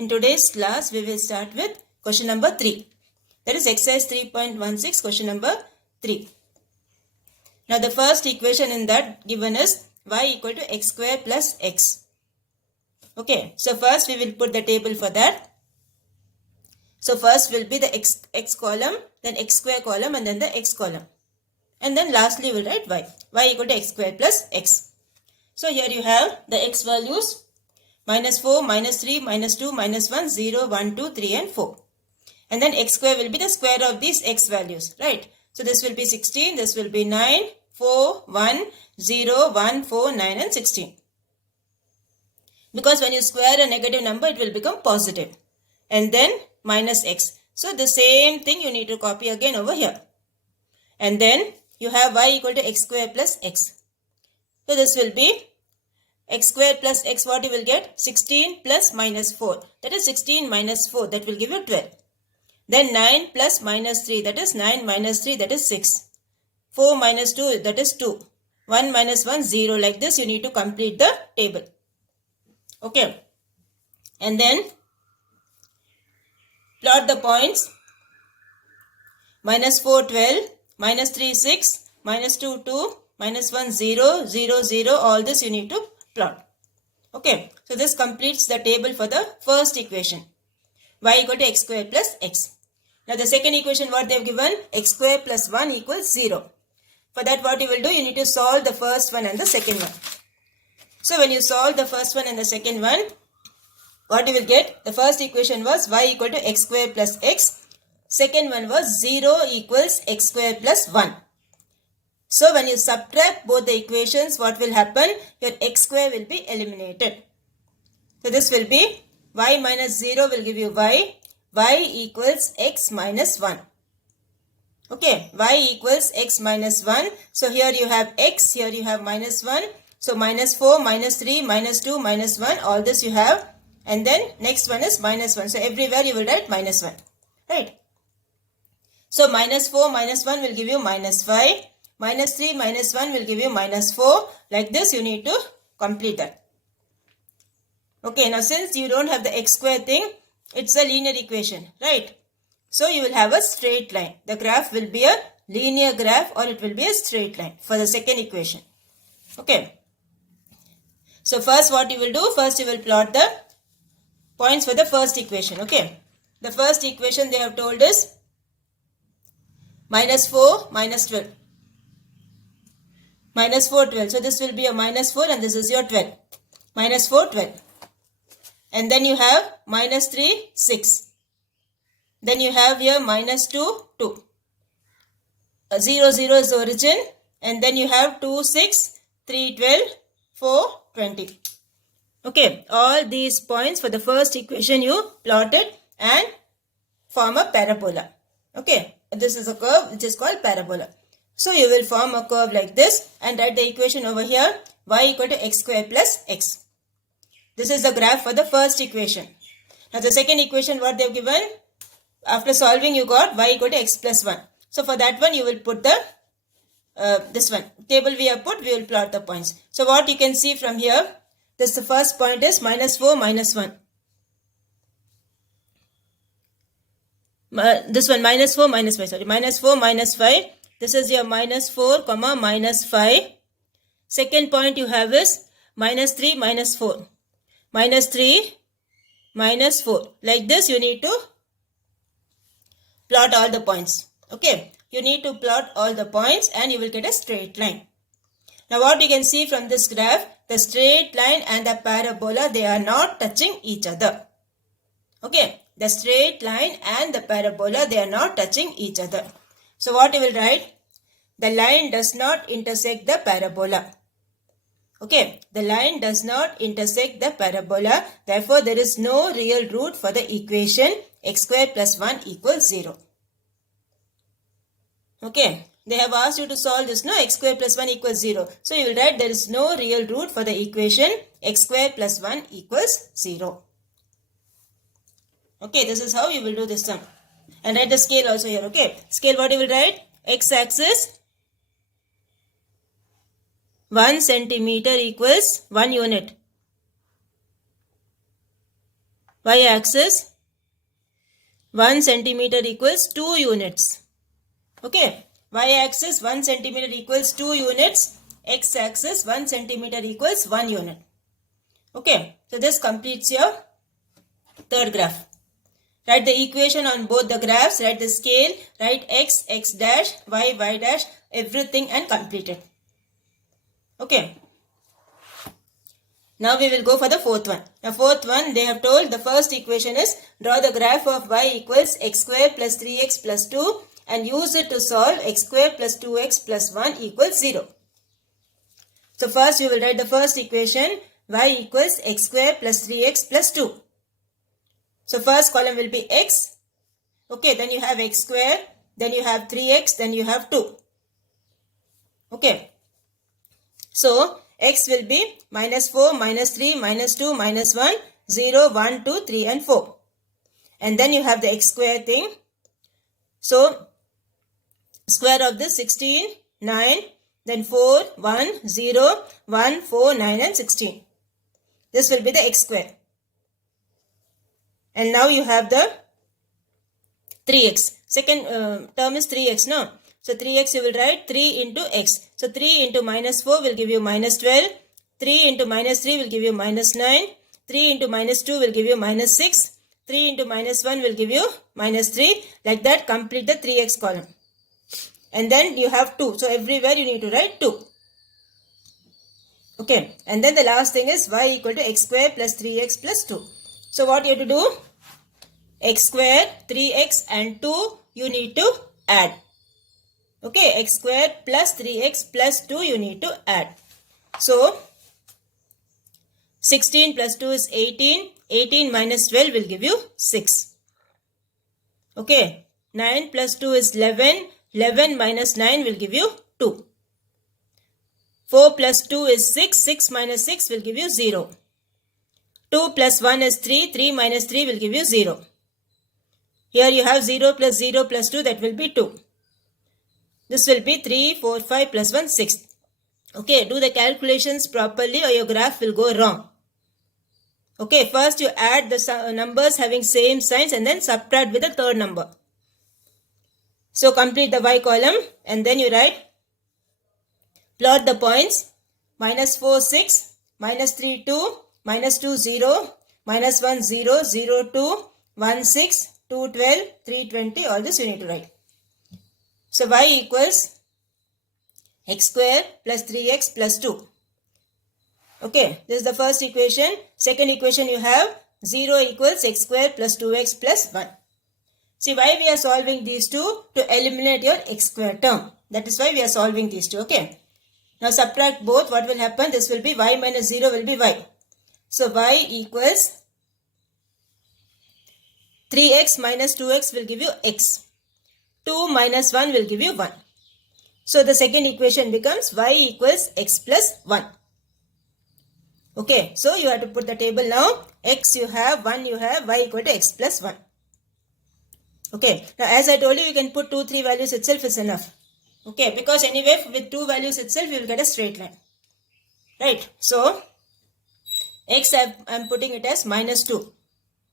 In today's class, we will start with question number 3. That is exercise 3.16, question number 3. Now, the first equation in that given is y equal to x square plus x. Okay, so first we will put the table for that. So first will be the x column, then x square column, and then the x column. And then lastly we will write y equal to x square plus x. So here you have the x values. -4, -3, -2, -1, 0, 1, 2, 3 and 4. And then x square will be the square of these x values, right? So this will be 16, this will be 9, 4, 1, 0, 1, 4, 9 and 16. Because when you square a negative number, it will become positive. And then minus x. So the same thing you need to copy again over here. And then you have y equal to x square plus x. So this will be x square plus x, what you will get? 16 plus minus 4. That is 16 minus 4. That will give you 12. Then 9 plus minus 3. That is 9 minus 3. That is 6. 4 minus 2. That is 2. 1 minus 1, 0. Like this you need to complete the table. Okay. And then plot the points. -4, 12. -3, 6. -2, 2. -1, 0. 0, 0. All this you need to plot. Okay, so this completes the table for the first equation. Y equal to x square plus x. Now the second equation what they have given, x square plus 1 equals 0. For that what you will do, you need to solve the first one and the second one. So when you solve the first one and the second one, what you will get? The first equation was y equal to x square plus x. Second one was 0 equals x square plus 1. So when you subtract both the equations, what will happen? Your x square will be eliminated. So this will be y minus 0 will give you y. Y equals x minus 1. Okay, y equals x minus 1. So here you have x, here you have minus 1. So -4, -3, -2, -1, all this you have. And then next one is -1. So everywhere you will write -1. Right. So -4, -1 will give you -5. -3, -1 will give you -4. Like this you need to complete that. Okay, now since you don't have the x square thing, it's a linear equation, right? So you will have a straight line. The graph will be a linear graph or it will be a straight line for the second equation. Okay. So first what you will do, first you will plot the points for the first equation. Okay. The first equation they have told us -4, -12. -4, 12. So this will be a -4 and this is your 12. -4, 12. And then you have -3, 6. Then you have here -2, 2. 0, 0 is the origin. And then you have 2, 6, 3, 12, 4, 20. Okay, all these points for the first equation you plotted and form a parabola. Okay, this is a curve which is called parabola. So you will form a curve like this and write the equation over here, y equal to x square plus x. This is the graph for the first equation. Now the second equation what they have given, after solving you got y equal to x plus 1. So for that one you will put the, this one, table we have put, we will plot the points. So what you can see from here, this the first point is -4, -1. This one -4, -5, sorry, -4, -5. This is your -4, -5. Second point you have is -3, -4. -3, -4. Like this you need to plot all the points. Okay. You need to plot all the points and you will get a straight line. Now what you can see from this graph, the straight line and the parabola, they are not touching each other. Okay. The straight line and the parabola, they are not touching each other. So what you will write? The line does not intersect the parabola. Okay. The line does not intersect the parabola. Therefore, there is no real root for the equation x square plus 1 equals 0. Okay. They have asked you to solve this, no? X square plus 1 equals 0. So you will write there is no real root for the equation x square plus 1 equals 0. Okay, this is how you will do this sum. And write the scale also here, okay. Scale what you will write? X-axis 1 centimeter equals 1 unit. y-axis 1 centimeter equals 2 units. Okay, y-axis 1 centimeter equals 2 units, x-axis 1 centimeter equals 1 unit. Okay, so this completes your third graph. Write the equation on both the graphs, write the scale, write x, x dash, y, y dash, everything and complete it. Okay. Now we will go for the fourth one. The fourth one, they have told the first equation is draw the graph of y equals x square plus 3x plus 2 and use it to solve x square plus 2x plus 1 equals 0. So first you will write the first equation, y equals x square plus 3x plus 2. So first column will be x. Okay, then you have x square, then you have 3x, then you have 2. Okay. So x will be minus 4, minus 3, minus 2, minus 1, 0, 1, 2, 3 and 4. And then you have the x square thing. So square of this 16, 9, then 4, 1, 0, 1, 4, 9 and 16. This will be the x square. And now you have the 3x. Second term is 3x, no? So 3x you will write 3 into x. So 3 into minus 4 will give you minus 12. 3 into minus 3 will give you minus 9. 3 into minus 2 will give you minus 6. 3 into minus 1 will give you minus 3. Like that, complete the 3x column. And then you have 2. So everywhere you need to write 2. Okay. And then the last thing is y equal to x square plus 3x plus 2. So what you have to do? X square, 3x and 2 you need to add. Okay, x square plus 3x plus 2 you need to add. So 16 plus 2 is 18. 18 minus 12 will give you 6. Okay, 9 plus 2 is 11. 11 minus 9 will give you 2. 4 plus 2 is 6. 6 minus 6 will give you 0. 2 plus 1 is 3. 3 minus 3 will give you 0. Here you have 0 plus 0 plus 2, that will be 2. This will be 3, 4, 5 plus 1, 6. Okay, do the calculations properly or your graph will go wrong. Okay, first you add the numbers having same signs and then subtract with the third number. So complete the y column and then you write, plot the points, minus 4, 6, minus 3, 2, minus 2, 0, minus 1, 0, 0, 2, 1, 6, 2, 12, 3, 20, all this you need to write. So y equals x square plus 3x plus 2. Okay, this is the first equation. Second equation you have 0 equals x square plus 2x plus 1. See why we are solving these two? To eliminate your x square term. That is why we are solving these two. Okay. Now subtract both. What will happen? This will be y minus 0 will be y. So y equals 3x minus 2x will give you x. 2 minus 1 will give you 1. So the second equation becomes y equals x plus 1. Okay, so you have to put the table now. X you have, 1 you have, y equal to x plus 1. Okay, now as I told you, you can put 2, 3 values itself is enough. Okay, because anyway with 2 values itself you will get a straight line. Right, so x I am putting it as minus 2,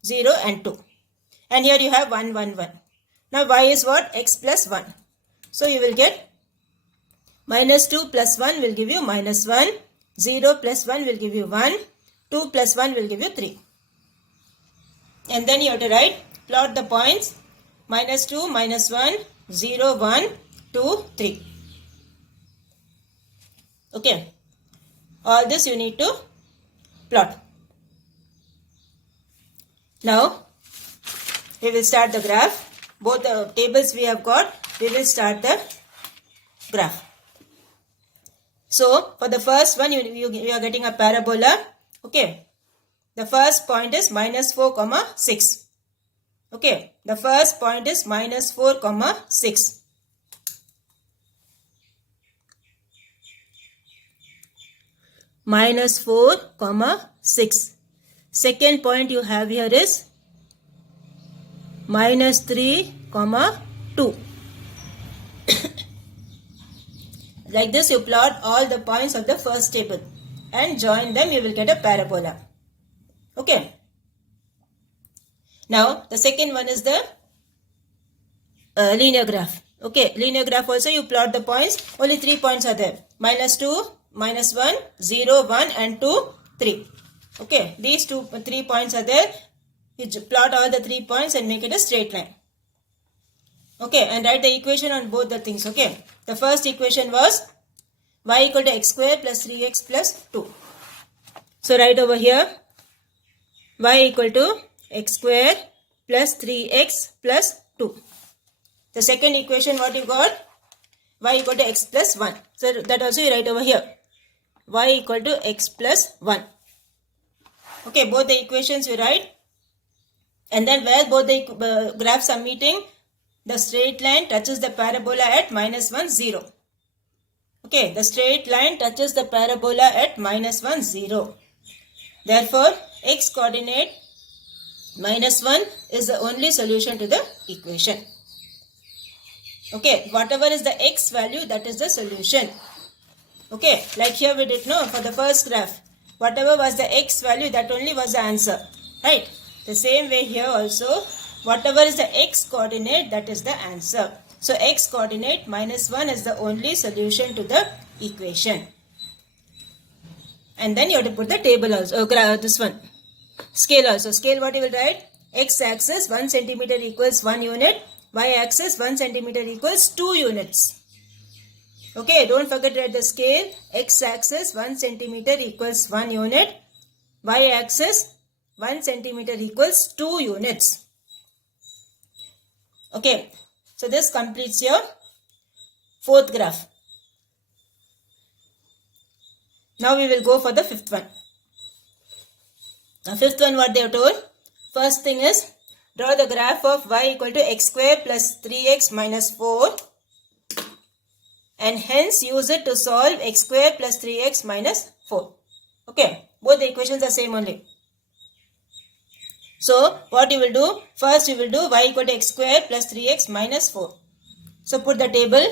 0 and 2. And here you have 1, 1, 1. Now y is what? X plus 1. So you will get minus 2 plus 1 will give you minus 1. 0 plus 1 will give you 1. 2 plus 1 will give you 3. And then you have to write, plot the points. Minus 2, minus 1, 0, 1, 2, 3. Okay. All this you need to plot. Now, we will start the graph. Both the tables we have got, we will start the graph. So, for the first one, you are getting a parabola. Okay. The first point is minus 4, 6. Okay. The first point is minus 4, 6. Minus 4, 6. Second point you have here is minus 3, 2. Like this you plot all the points of the first table and join them, you will get a parabola. Okay. Now the second one is the linear graph. Okay, linear graph also you plot the points. Only 3 points are there. -2, -1, 0, 1 and 2, 3. Okay, these 3 points are there. You plot all the 3 points and make it a straight line. Okay, and write the equation on both the things. Okay, the first equation was y equal to x square plus 3x plus 2. So write over here y equal to x square plus 3x plus 2. The second equation what you got? Y equal to x plus 1. So that also you write over here. Y equal to x plus 1. Okay, both the equations you write. And then where both the graphs are meeting, the straight line touches the parabola at -1, 0. Okay, the straight line touches the parabola at -1, 0. Therefore, x coordinate -1 is the only solution to the equation. Okay, whatever is the x value, that is the solution. Okay, like here we did know for the first graph. Whatever was the x value, that only was the answer. Right? The same way here also, whatever is the x coordinate, that is the answer. So x coordinate -1 is the only solution to the equation. And then you have to put the table also, this one. Scale also. Scale what you will write? X axis 1 centimeter equals 1 unit. Y axis 1 centimeter equals 2 units. Okay, don't forget to write the scale. X axis 1 centimeter equals 1 unit. Y axis 1 centimeter equals 2 units. Okay, so this completes your fourth graph. Now we will go for the fifth one. The fifth one what they have told. First thing is draw the graph of y equal to x square plus 3x minus 4 and hence use it to solve x square plus 3x minus 4. Okay, both the equations are same only. So what you will do, first you will do y equal to x square plus 3x minus 4. So put the table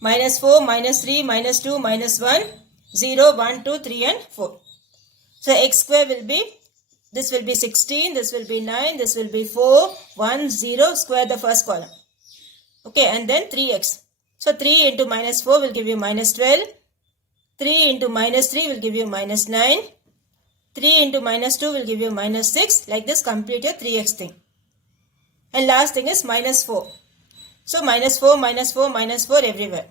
-4, -3, -2, -1, 0, 1, 2, 3 and 4. So x square will be, this will be 16, this will be 9, this will be 4, 1, 0, square the first column. Okay, and then 3x. So 3 into -4 will give you -12. 3 into -3 will give you -9. 3 into -2 will give you -6. Like this complete your 3x thing. And last thing is -4. So -4, -4, -4 everywhere.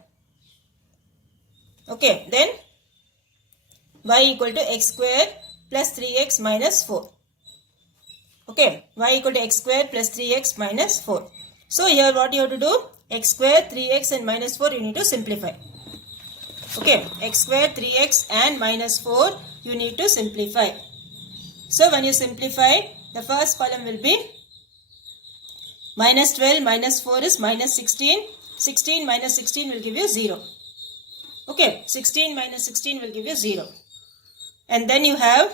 Okay, then y equal to x square plus 3x minus 4. Okay, y equal to x square plus 3x minus 4. So here what you have to do? X square, 3x and minus 4 you need to simplify. Okay, x square, 3x and minus 4 you need to simplify. So when you simplify, the first column will be -12 minus 4 is -16. 16 minus 16 will give you 0. Okay, 16 minus 16 will give you 0. And then you have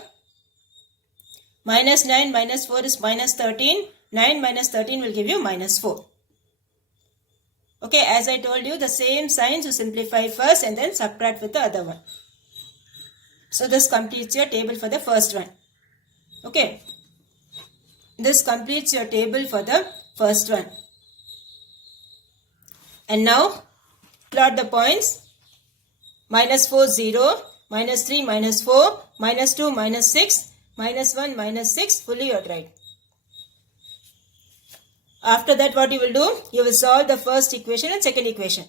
-9 minus 4 is -13. 9 minus 13 will give you -4. Okay, as I told you, the same signs you simplify first and then subtract with the other one. So this completes your table for the first one. Okay, this completes your table for the first one. And now plot the points. -4, 0, -3, -4, -2, -6, -1, -6, fully you right. After that what you will do? You will solve the first equation and second equation.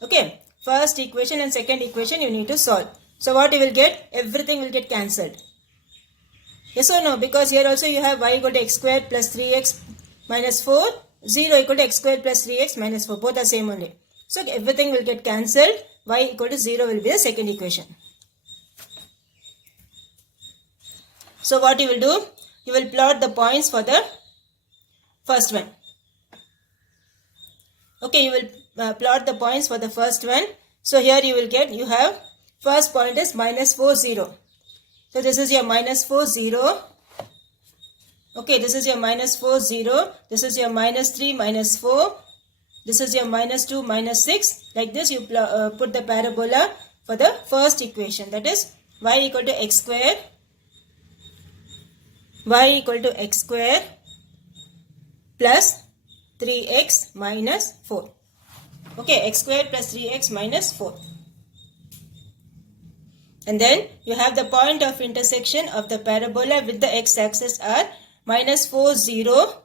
Okay, first equation and second equation you need to solve. So what you will get? Everything will get cancelled. Yes or no? Because here also you have y equal to x square plus 3x minus 4, 0 equal to x square plus 3x minus 4. Both are same only. So everything will get cancelled. Y equal to 0 will be the second equation. So what you will do? You will plot the points for the first one. Okay, you will plot the points for the first one. So here you will get, you have first point is -4, 0. So this is your -4, 0. Okay, this is your -4, 0. This is your -3, -4. This is your -2, -6. Like this you put the parabola for the first equation. That is y equal to x square. Y equal to x square plus 3x minus 4. Okay, x square plus 3x minus 4. And then you have the point of intersection of the parabola with the x-axis are minus 4, 0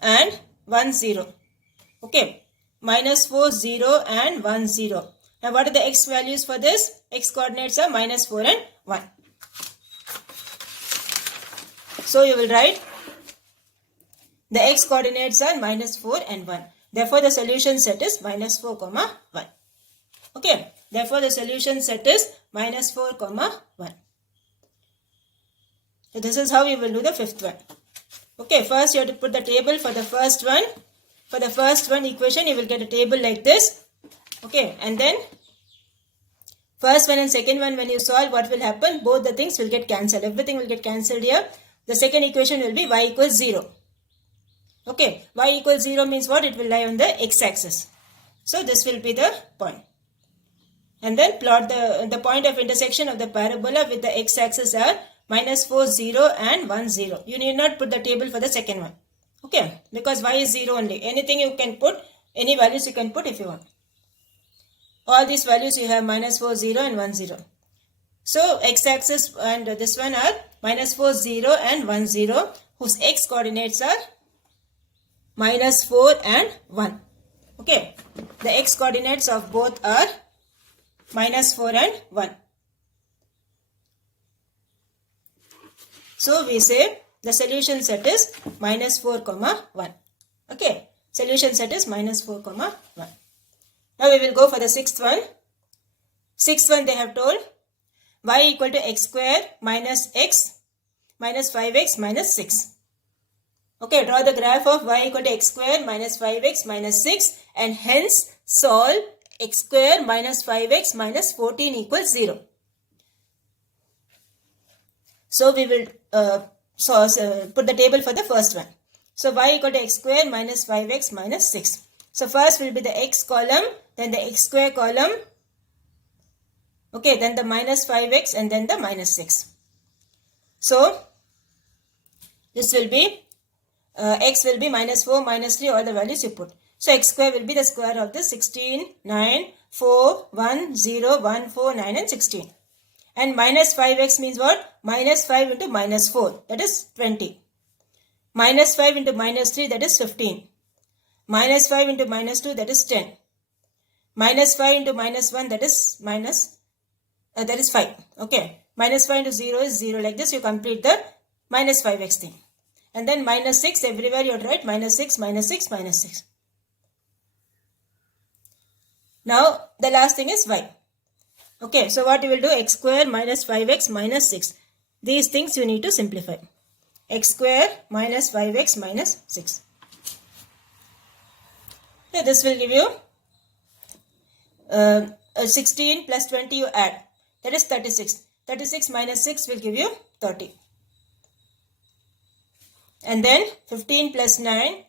and 1, 0. Okay, minus 4, 0 and 1, 0. Now what are the x values for this? X coordinates are minus 4 and 1. So you will write the x coordinates are minus 4 and 1. Therefore the solution set is minus 4, 1. Okay, therefore the solution set is minus 4, 1. So this is how we will do the fifth one. Okay, first you have to put the table for the first one. For the first one equation, you will get a table like this. Okay, and then first one and second one, when you solve, what will happen? Both the things will get cancelled. Everything will get cancelled here. The second equation will be y equals 0. Okay, y equals 0 means what? It will lie on the x-axis. So this will be the point. And then plot the point of intersection of the parabola with the x-axis are minus 4, 0 and 1, 0. You need not put the table for the second one. Okay, because y is 0 only. Anything you can put, any values you can put if you want. All these values you have minus 4, 0 and 1, 0. So x-axis and this one are minus 4, 0 and 1, 0, whose x coordinates are minus 4 and 1. Okay, the x coordinates of both are minus 4 and 1. So we say the solution set is minus 4, 1. Okay, solution set is minus 4, 1. Now we will go for the sixth one. Sixth one they have told y equal to x square minus x minus 5x minus 6. Okay, draw the graph of y equal to x square minus 5x minus 6 and hence solve x square minus 5x minus 14 equals 0. So we will put the table for the first one. So y equal to x square minus 5x minus 6. So first will be the x column, then the x square column. Okay, then the minus 5x and then the minus 6. So this will be x will be minus 4, minus 3, all the values you put. So x square will be the square of the 16, 9, 4, 1, 0, 1, 4, 9 and 16. And minus 5x means what? Minus 5 into minus 4, that is 20. Minus 5 into minus 3, that is 15. Minus 5 into minus 2, that is 10. Minus 5 into minus 1, that is that is 5. Okay. Minus 5 into 0 is 0. Like this you complete the minus 5x thing. And then minus 6, everywhere you write minus 6, minus 6, minus 6. Now the last thing is y. Okay, so what you will do? X square minus 5x minus 6. These things you need to simplify. X square minus 5x minus 6. So this will give you 16 plus 20 you add. That is 36. 36 minus 6 will give you 30. And then 15 plus 9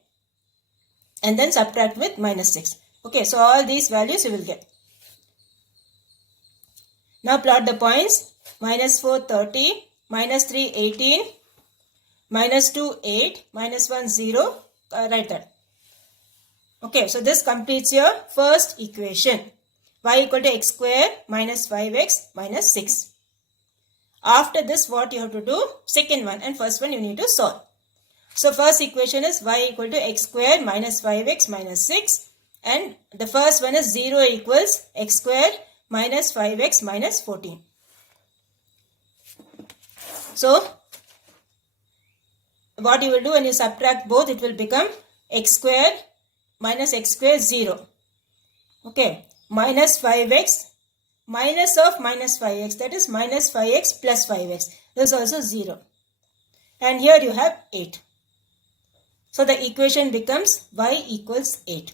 and then subtract with minus 6. Okay, so all these values you will get. Now plot the points. Minus 4, 30. Minus 3, 18. Minus 2, 8. Minus 1, 0. Write that. Okay, so this completes your first equation. Y equal to x square minus 5x minus 6. After this, what you have to do? Second one and first one you need to solve. So first equation is y equal to x square minus 5x minus 6. And the first one is 0 equals x square minus 5x minus 14. So what you will do when you subtract both, it will become x square minus x square 0. Okay, minus 5x minus of minus 5x, that is minus 5x plus 5x. This is also 0. And here you have 8. So the equation becomes y equals 8.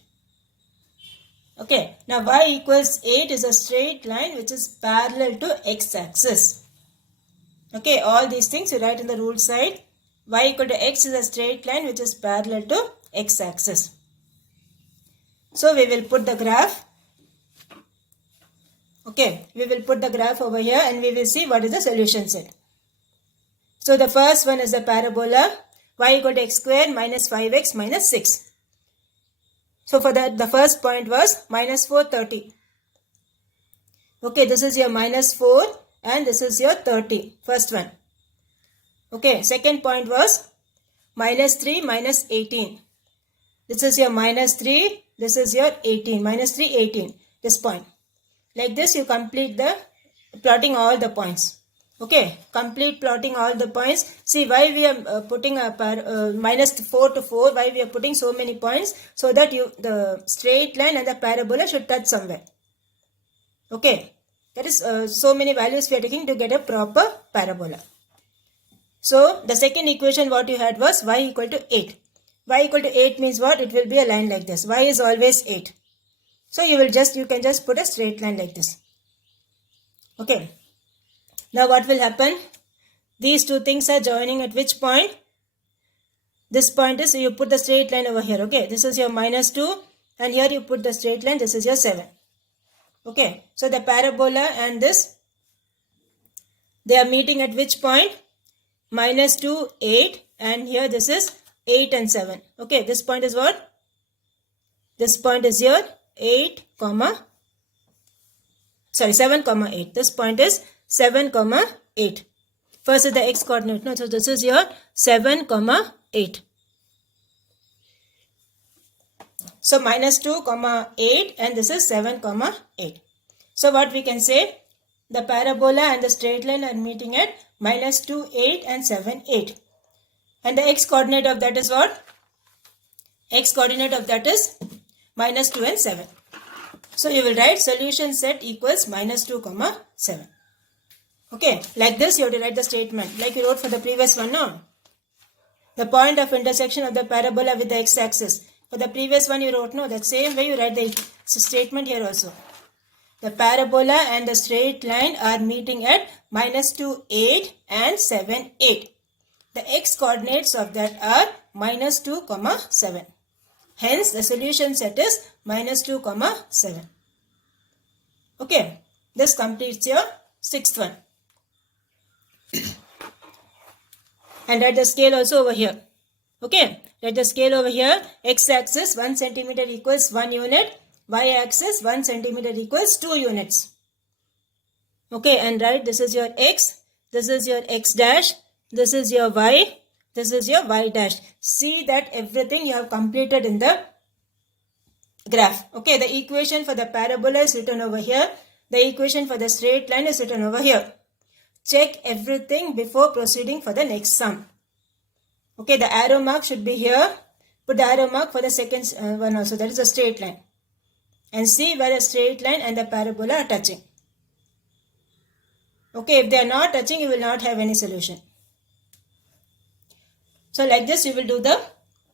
Okay, now y equals 8 is a straight line which is parallel to x-axis. Okay, all these things you write in the rule side. Y equal to x is a straight line which is parallel to x-axis. So we will put the graph. Okay, we will put the graph over here and we will see what is the solution set. So the first one is the parabola y equal to x square minus 5x minus 6. So for that, the first point was minus 4, 30. Okay, this is your minus 4 and this is your 30, first one. Okay, second point was minus 3 minus 18. This is your minus 3, this is your 18, minus 3, 18, this point. Like this you complete the plotting all the points. Okay, complete plotting all the points. See why we are putting a minus 4 to 4, why we are putting so many points, so that the straight line and the parabola should touch somewhere. Okay, that is so many values we are taking to get a proper parabola. So the second equation what you had was y equal to 8. Y equal to 8 means what? It will be a line like this. Y is always 8. So you can just put a straight line like this. Okay. Now what will happen? These two things are joining at which point? This point is, you put the straight line over here. Okay. This is your minus 2 and here you put the straight line. This is your 7. Okay. So the parabola and this, they are meeting at which point? Minus 2, 8 and here this is 8 and 7. Okay. This point is what? This point is your 7, 8. This point is 7, 8. First is the x coordinate. No, so this is your 7, 8. So minus 2, 8 and this is 7, 8. So what we can say? The parabola and the straight line are meeting at minus 2, 8 and 7, 8. And the x coordinate of that is what? X coordinate of that is minus 2 and 7. So you will write solution set equals minus 2, 7. Okay, like this you have to write the statement like you wrote for the previous one, no? The point of intersection of the parabola with the x-axis. For the previous one you wrote, no? That same way you write the statement here also. The parabola and the straight line are meeting at minus 2, 8 and 7, 8. The x coordinates of that are minus 2, 7. Hence the solution set is minus 2, 7. Okay, this completes your sixth one. And write the scale also over here. Okay, write the scale over here. X-axis 1 centimeter equals 1 unit. Y-axis 1 centimeter equals 2 units. Okay, and write this is your x, this is your x dash, this is your y, this is your y dash. See that everything you have completed in the graph. Okay, the equation for the parabola is written over here. The equation for the straight line is written over here. Check everything before proceeding for the next sum. Okay, the arrow mark should be here. Put the arrow mark for the second one also. That is a straight line. And see where a straight line and the parabola are touching. Okay, if they are not touching, you will not have any solution. So like this, you will do the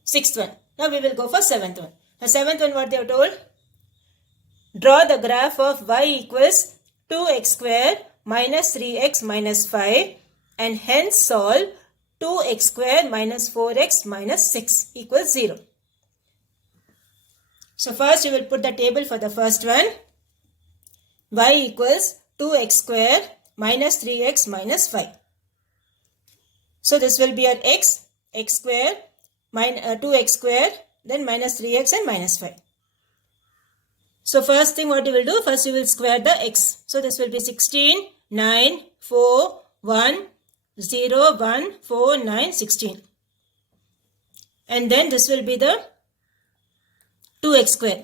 sixth one. Now we will go for seventh one. The seventh one, what they have told? Draw the graph of y equals 2x square minus 3x minus 5 and hence solve 2x square minus 4x minus 6 equals 0. So first you will put the table for the first one. Y equals 2x square minus 3x minus 5. So this will be your x square, 2x square, then minus 3x and minus 5. So first thing what you will do, first you will square the x. So this will be 16, 9, 4, 1, 0, 1, 4, 9, 16. And then this will be the 2x square.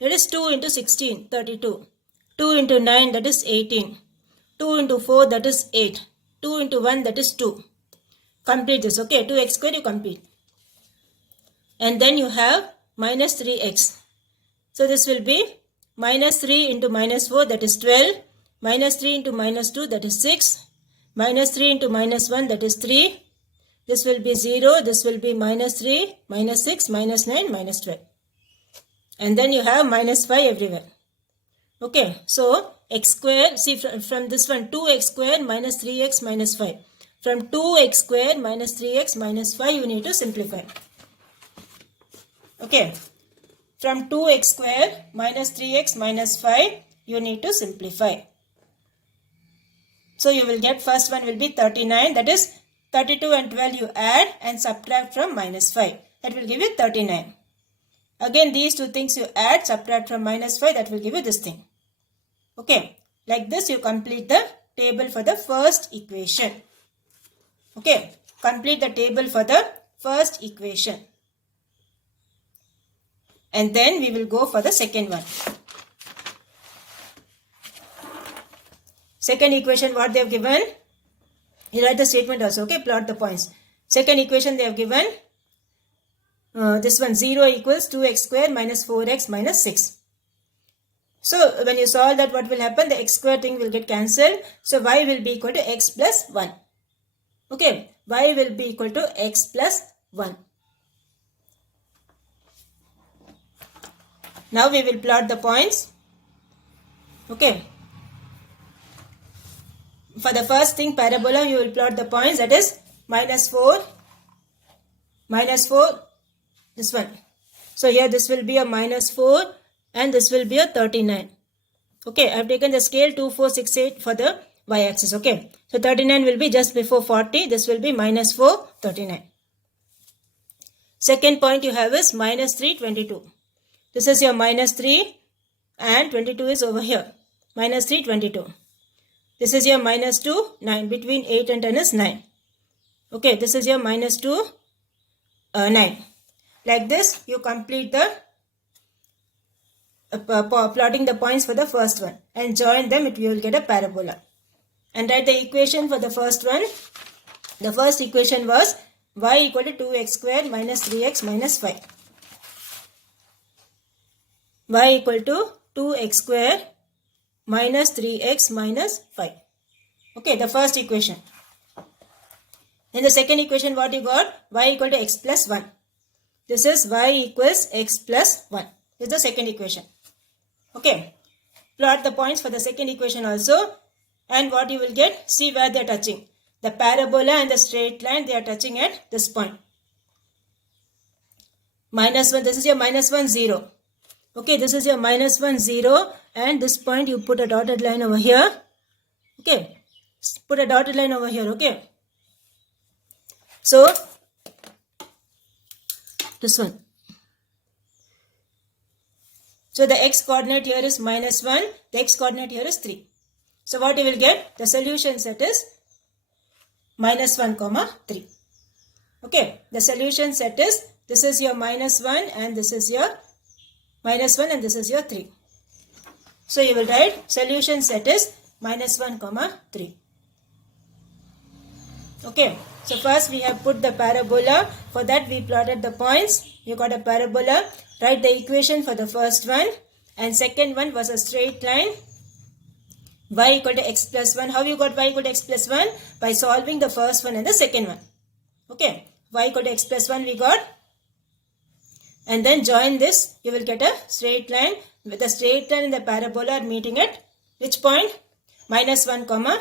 That is 2 into 16, 32. 2 into 9, that is 18. 2 into 4, that is 8. 2 into 1, that is 2. Complete this, okay? 2x square you complete. And then you have minus 3x. So this will be minus 3 into minus 4, that is 12. Minus 3 into minus 2, that is 6. Minus 3 into minus 1, that is 3. This will be 0. This will be minus 3, minus 6, minus 9, minus 12. And then you have minus 5 everywhere. Okay, so x square, see from this one, 2x square minus 3x minus 5. From 2x square minus 3x minus 5, you need to simplify. Okay, from 2x square minus 3x minus 5, you need to simplify. So you will get first one will be 39, that is 32 and 12 you add and subtract from minus 5. That will give you 39. Again these two things you add, subtract from minus 5, that will give you this thing. Okay, like this you complete the table for the first equation. Okay, complete the table for the first equation. And then we will go for the second one. Second equation, what they have given? You write the statement also, okay, plot the points. Second equation they have given, this one 0 equals 2x square minus 4x minus 6. So when you solve that, what will happen? The x square thing will get cancelled. So y will be equal to x plus 1. Okay, y will be equal to x plus 1. Now we will plot the points. Okay. For the first thing, parabola, you will plot the points, that is minus 4, this one. So here this will be a minus 4 and this will be a 39. Okay, I have taken the scale 2, 4, 6, 8 for the y-axis. Okay, so 39 will be just before 40. This will be minus 4, 39. Second point you have is minus 3, 22. This is your minus 3 and 22 is over here. Minus 3, 22. This is your minus 2, 9. Between 8 and 10 is 9. Okay, this is your minus 2, 9. Like this, you complete the plotting the points for the first one. And join them, you will get a parabola. And write the equation for the first one. The first equation was y equal to 2x square minus 3x minus 5. Y equal to 2x square minus 3x minus 5. Okay, the first equation. In the second equation, what you got? Y equal to x plus 1. This is y equals x plus 1. This is the second equation. Okay, plot the points for the second equation also. And what you will get? See where they are touching. The parabola and the straight line, they are touching at this point. Minus 1, this is your minus 1, 0. Okay, this is your minus 1, 0. And this point you put a dotted line over here. Okay, put a dotted line over here. Okay, so this one. So the x coordinate here is minus 1. The x coordinate here is 3. So what you will get? The solution set is minus 1 comma 3. Okay, the solution set is, this is your minus 1 and this is your minus 1 and this is your 3. So you will write solution set is minus 1 comma 3. Okay, so first we have put the parabola. For that we plotted the points. You got a parabola. Write the equation for the first one. And second one was a straight line. Y equal to x plus 1. How you got y equal to x plus 1? By solving the first one and the second one. Okay, y equal to x plus 1 we got. And then join this. You will get a straight line. With the straight line and the parabola are meeting at which point? Minus 1 comma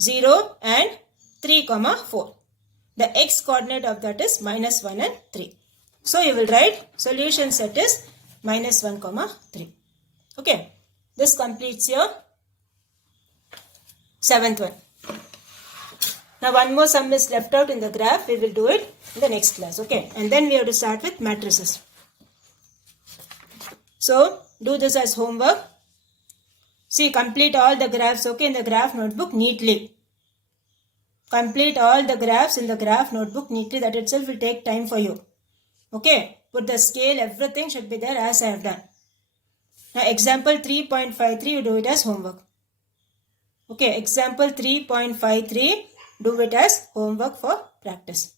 0 and 3 comma 4. The x coordinate of that is minus 1 and 3. So you will write solution set is minus 1 comma 3. Okay, this completes your seventh one. Now one more sum is left out in the graph. We will do it in the next class. Okay, and then we have to start with matrices. So do this as homework. See, complete all the graphs, okay, in the graph notebook neatly. Complete all the graphs in the graph notebook neatly. That itself will take time for you. Okay, put the scale, everything should be there as I have done. Now example 3.53, you do it as homework. Okay, example 3.53, do it as homework for practice.